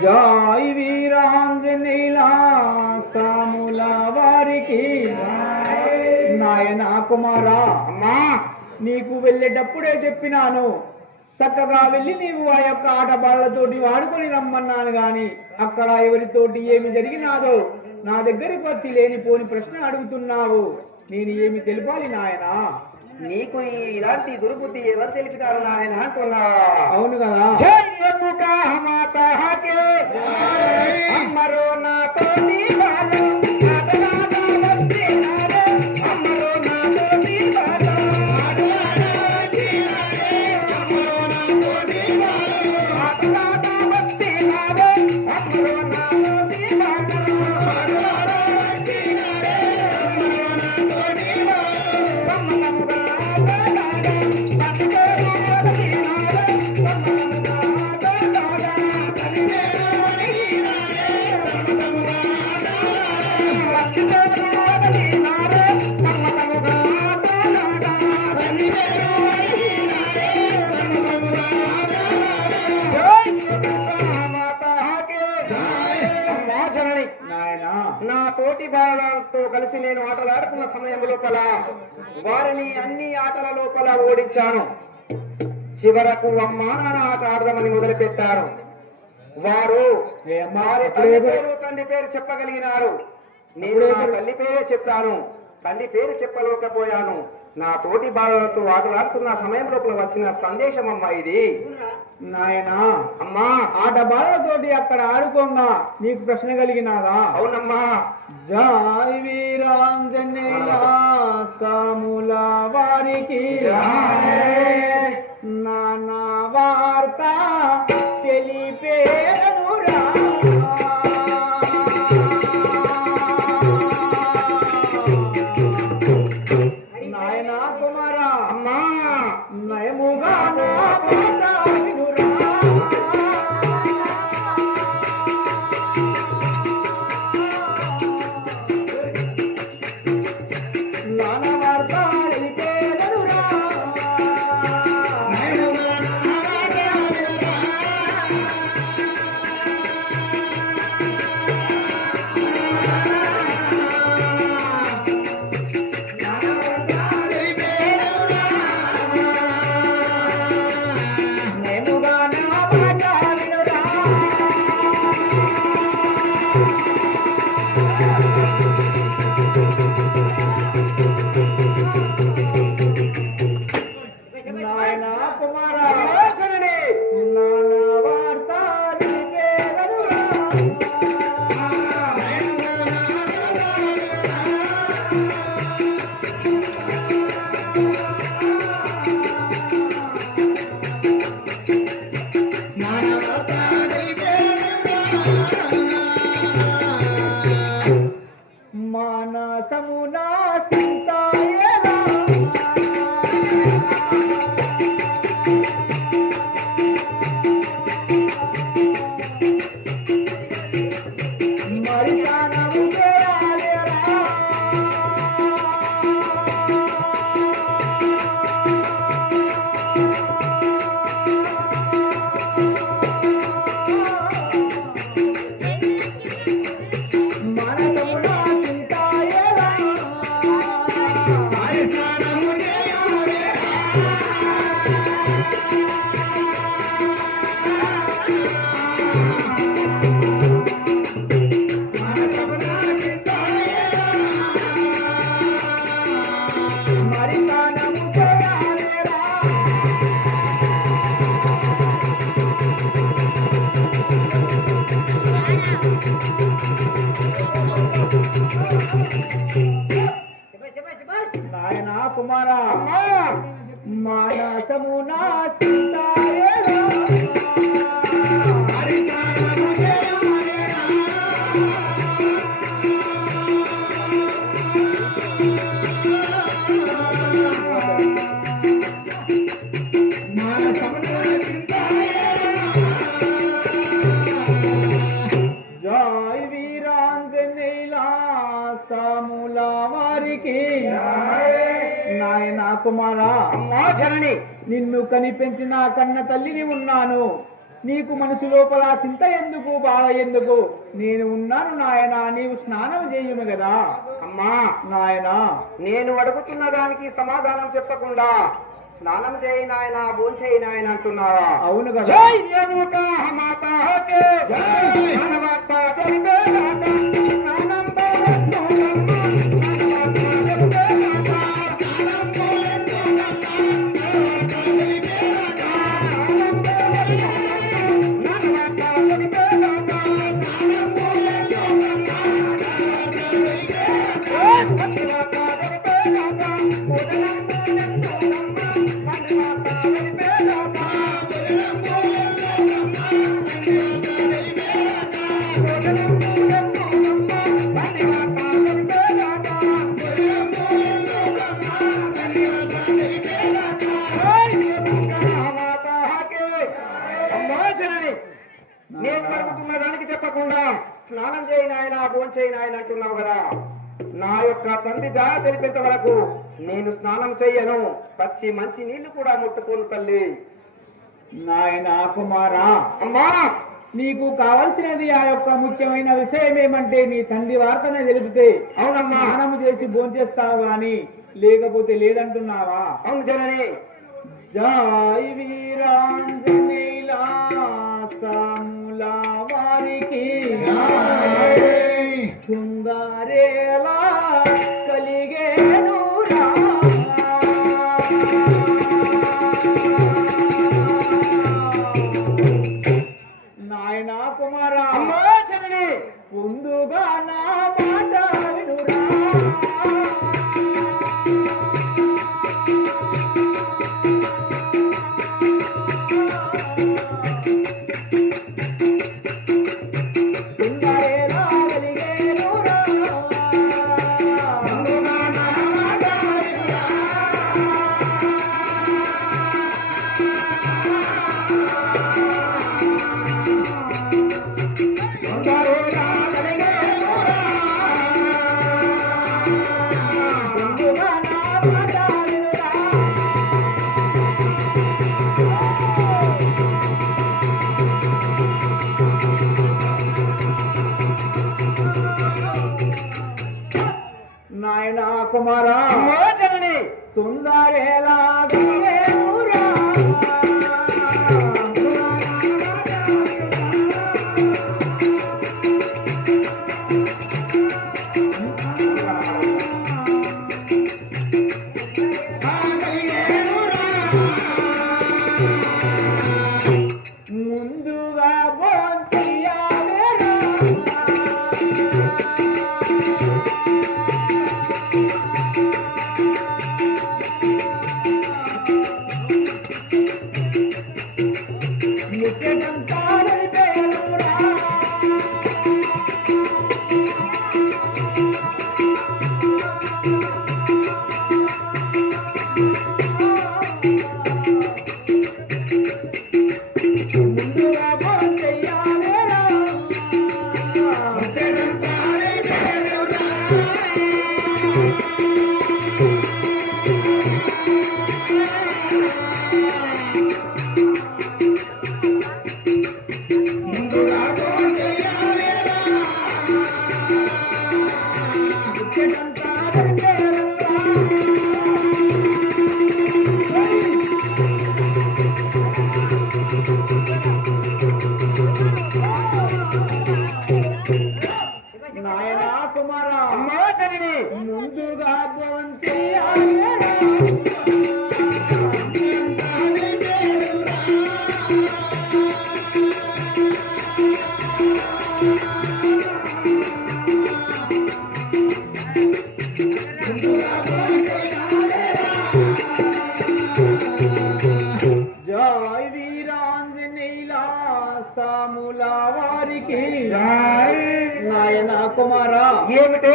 జై వీరాంజనేయుల సాముల వారికి నాయన కుమారా. అమ్మా నీకు వెళ్ళేటప్పుడే చెప్పినాను, చక్కగా వెళ్ళి నీవు ఆ యొక్క ఆటబాళ్లతోటి ఆడుకొని రమ్మన్నాను గాని అక్కడ ఎవరితోటి ఏమి జరిగినాదో నా దగ్గరికి వచ్చి లేనిపోని ప్రశ్న అడుగుతున్నావు. నేను ఏమి తెలపాలి నాయనా? నీకు ఇలాంటి దుర్బుద్ధి ఎవరు తెలిపినారు నాయన అంటున్నా? అవును కదా. అమ్మరో నాతోటి వాళ్ళు నా తోటి బాలతో కలిసి నేను ఆటలు ఆడుకున్న సమయం లోపల వారిని అన్ని ఆటల లోపల ఓడించాను. చివరకు అమ్మా నాన్న ఆట ఆడదామని మొదలు పెట్టారు. వారు వారి తండ్రి పేరు చెప్పగలిగినారు. నేను నా తల్లి పేరే చెప్పాను, తండ్రి పేరు చెప్పలేకపోయాను. నా తోటి బాలతో ఆటలాడుతున్న సమయం లోపల వచ్చిన సందేశం అమ్మా ఇది. నాయనా అమ్మా ఆట బాలతోటి అక్కడ ఆడుకోంగా నీకు ప్రశ్న కలిగినాదా? అవునమ్మా. జై వీరాంజనేయ సాముల వారికి నానా వార్త తెలిపేరురా. నాయనా కుమారా. అమ్మా నయముగా నా మాట వినురా. నానా వార్త తెలిపేరురా. నయముగా నా మాట వినురా. నాయనా కుమారా. నానా వార్త తెలిపేరురా. మానసమునా సింతాయేలా. మరి స్నానము చేయాలిరా. మానసమునా సింతాయేలా. మరి స్నానము చేయాలిరా. మానసమునా సింతాయేలా. మరి స్నానము చేయాలిరా. నాయనా కుమారా. మానసమునా సింతాయేలా. జై వీరాంజనేయుల సాముల వారికి నాయనా కుమారా. అమ్మా జనని నిన్ను కనిపెంచిన కన్న తల్లిని ఉన్నాను. నీకు మనసు లోపల చింత ఎందుకు, బాధ ఎందుకు? నేను ఉన్నాను నాయన, నీవు స్నానం చేయము కదా. అమ్మా నాయనా, నేను అడుగుతున్న దానికి సమాధానం చెప్పకుండా స్నానం చేయి నాయన, భోంచేయి నాయన అంటున్నావా? అవును కదా. జై రేణుకా మాతా కే జై, మానవత్వ తెలిపే గాథ, స్నానం పోలెత్తులమ్మ, నేను అడుగుతున్న దానికి చెప్పకుండా స్నానం చేయి నాయన, భోంచేయి నాయన అంటున్నావు కదా. నా యొక్క తండ్రి జాడ తెలిపేంత వరకు నేను స్నానం చెయ్యను. పచ్చి మంచి నీళ్లు కూడా ముట్టుకోను తల్లి. నాయనా కుమారా, అమ్మా నీకు కావలసినది ఆ యొక్క ముఖ్యమైన విషయం ఏమంటే నీ తండ్రి వార్తనే తెలిపితే అవునమ్మా, స్నానం చేసి భోంచేస్తావు గాని లేకపోతే లేదంటున్నావా? అవును జనని. జై వీరాంజనేయులా సాముల వారికి చుందరేలా కలిగేను రా. నాయనా కుమారా, అమ్మా జనని, ముందుగా నా మాట వినురా. నాయనా కుమారా, అమ్మా జనని, తొందరేలా ముందుగా భోంచేయాలిరా. ముఖ్యంగా పేరురా. ముందుగా భోంచేయాలిరా. నాయనా కుమారా, అమ్మా జనని, ముందుగా భోంచేయాలిరా. జై వీరాంజనేయులా సాముల వారికి నాయనా కుమారా, ఏమిటి?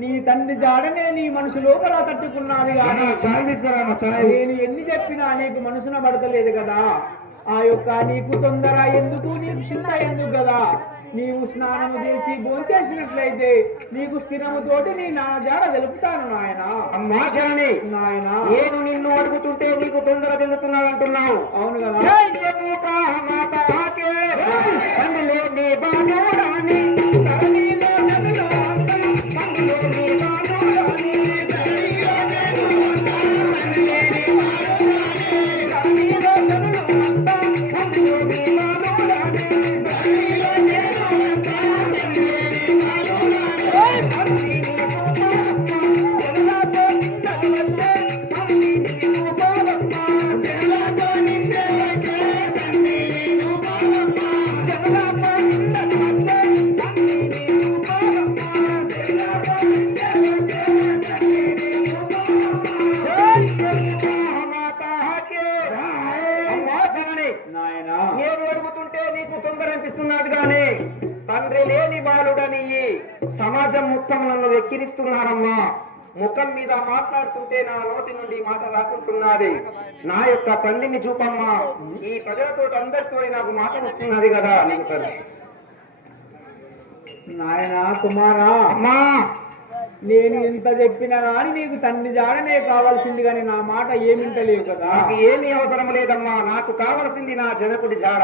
నీ తండ్రి జాడనే నీ మనసు లోపల తట్టుకున్నది గాని చాయ్ తీసుకురా, నేను ఎన్ని చెప్పినా నీకు మనసున పడతలేదు కదా. ఆ యొక్క నీకు తొందర ఎందుకు, నీకు చింత ఎందుకు కదా? నీవు స్నానము చేసి భోంచేసినట్లయితే నీకు స్థిరముతోటి నీ నాన్న జాడ తెలుపుతాను నాయన. అమ్మా జనని, నాయన నేను నిన్ను అడుగుతుంటే నీకు తొందర చెందుతున్నావు అంటున్నావు. అవును కదా. నాయన నేను అడుగుతుంటే నీకు తొందర అనిపిస్తున్నది కానీ తండ్రి లేని బాలుడని ఈ సమాజం మొత్తం నన్ను వెక్కిరిస్తున్నారమ్మా. ముఖం మీద మాట్లాడుతుంటే నా నోటి నుండి మాట రాకుంటున్నది. నా యొక్క తండ్రిని చూపమ్మా. ఈ ప్రజలతో అందరితో నాకు మాట వస్తున్నది కదా నీకు తండ్రి. నాయన కుమారా, అమ్మా నేను ఎంత చెప్పినా గాని నీకు తండ్రి జాడనే కావాల్సింది కానీ నా మాట ఏమింటలేవు కదా. నాకు ఏమీ అవసరం లేదమ్మా. నాకు కావలసింది నా జనకుడి జాడ.